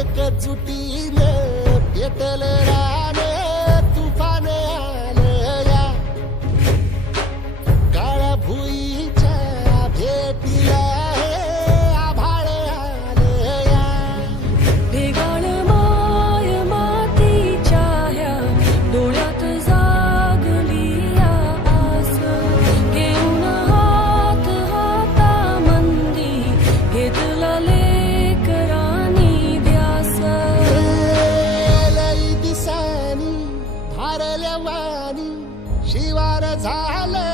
एकजुटीने लई वाणी शिवार झाला.